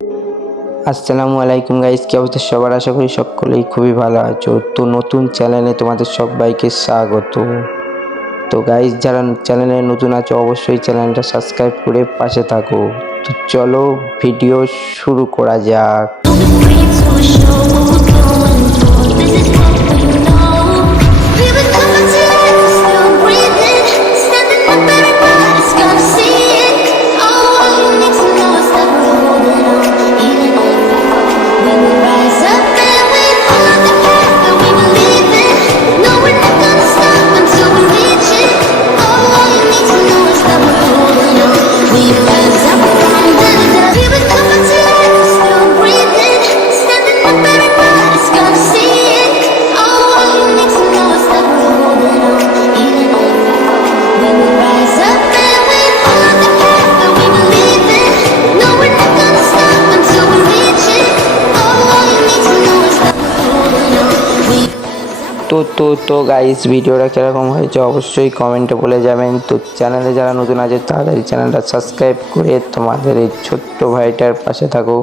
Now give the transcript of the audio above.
আসসালামু আলাইকুম গাইস, কি অবস্থা সবার? আশা করি সকলেই খুবই ভালো আছো। তো নতুন চ্যানেলে তোমাদের সবাইকে স্বাগত। তো গাইস, যারা চ্যানেলে নতুন আছো অবশ্যই চ্যানেলটা সাবস্ক্রাইব করে পাশে থাকো। তো চলো ভিডিও শুরু করা যাক। তো গাইস, ভিডিওটা কিরকম হয়েছে অবশ্যই কমেন্টে বলে যাবেন। তো চ্যানেলে যারা নতুন আছে তাদের চ্যানেলটা সাবস্ক্রাইব করে তোমাদের এই ছোট্ট ভাইটার পাশে থাকো।